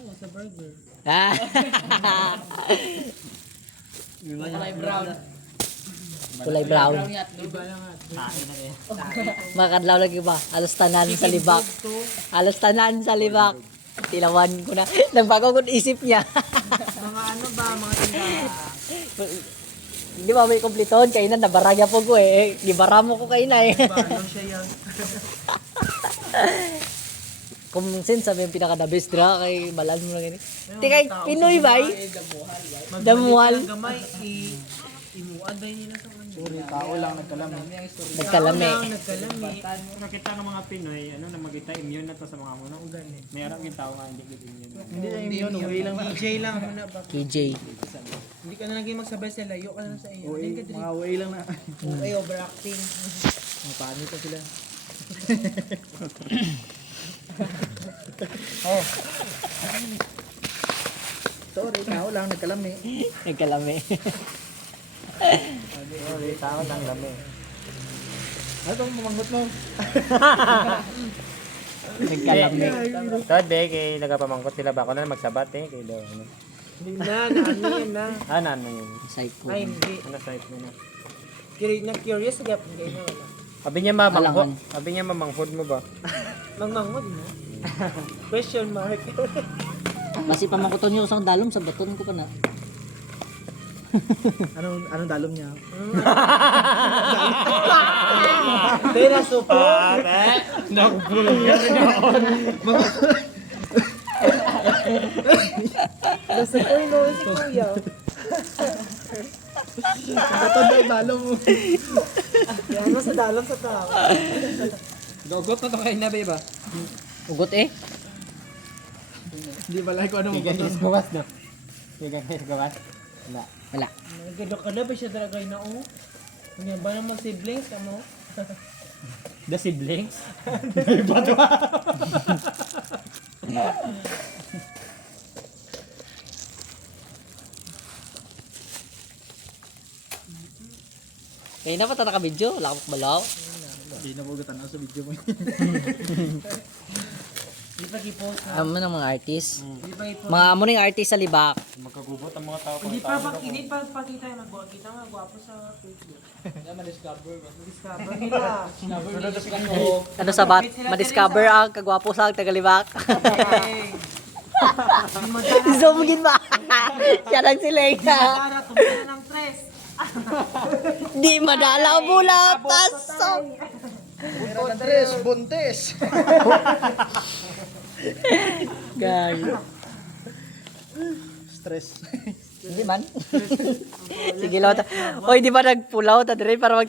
Oo, sa burger. Ah. Kulay brown. Kulay brown. Iba lang nga. Makadlaw lagi ba? Alas tanan sa libak. Alas tanan sa libak. Tilawan ko na. Nagbago ko isip niya. Mga ano ba, mga tindahan. Hindi ba may kumpliton? Kaya na nabaragya po ko eh. Gibara mo ko kayo na eh. Ano siya yan? Kung sin sabi yung pinaka-the best dra kay balan mo lang ini. Di kay Pinoy ba? Damuhal. Ang gamay, inuan ba nila sa kanya? Sorry, tao lang nagkalami. Nagkalami. Nagkalami. Nakita ng mga Pinoy, ano na magita immune na to sa mga muna. May arang yung tao nga hindi good immune. Hindi na yun, uwi lang na. DJ lang muna ba? KJ. Hindi ka na lagi magsabay sa layo ka na sa iyo. Uwi, Hindi ka mga uwi lang na. Okay, overacting. Mga paano pa sila. Oh, Sorry, tao lang nagkalami. nagkalami. Sorry, tao lang lami. Ano itong pamanggot mo? Nagkalami. Tode, kay nagapamangkot sila ba? Ako na magsabat eh. Kay daw, ano. Hindi na, naano yan na. Ano yun? Psycho. Ay, hindi. Ano site mo na? Na-curious, gapon kayo na wala. Abi niya mamangkot. Alangan. Abi niya mamangkot mo ba? Mangmangod mo? Question mark. Basi pamakuton yung usang dalom sa baton ko pa na. Anong dalom niya? Hindi na supo. Nasa koy no, si kuya. Ito daw dalom mo. Yan mo sa dalam sa tao. Gogot na to kayo na, ba? Ugot eh. Hindi pala ko ano mo. gawas no? Kigan gawas? Wala. Wala. Nagkadok ka na ba siya talaga na o? Kanya ba naman siblings ka mo? The siblings? Kaya na pa ta naka-video. Wala akong balaw. Hindi na po gatan sa video mo. Di pa i-post na. Amo ng mga artist. Di pa i-post. Mga amo ng artist sa libak. Magkagubot ang mga tao. Hindi pa pakita yung kita nga gwapo sa Facebook. Hindi ma-discover ba? Ma-discover nila. Ano sabat? Ma-discover ang kagwapo sa tagalibak. Zoom gin ba? Siya lang sila eh. Para tumira ng tres. Di madala bula pasok. Andres, buntes. Gago. Stress. Hindi man. Sige lang. Oy, di ba nagpulaw ta dire para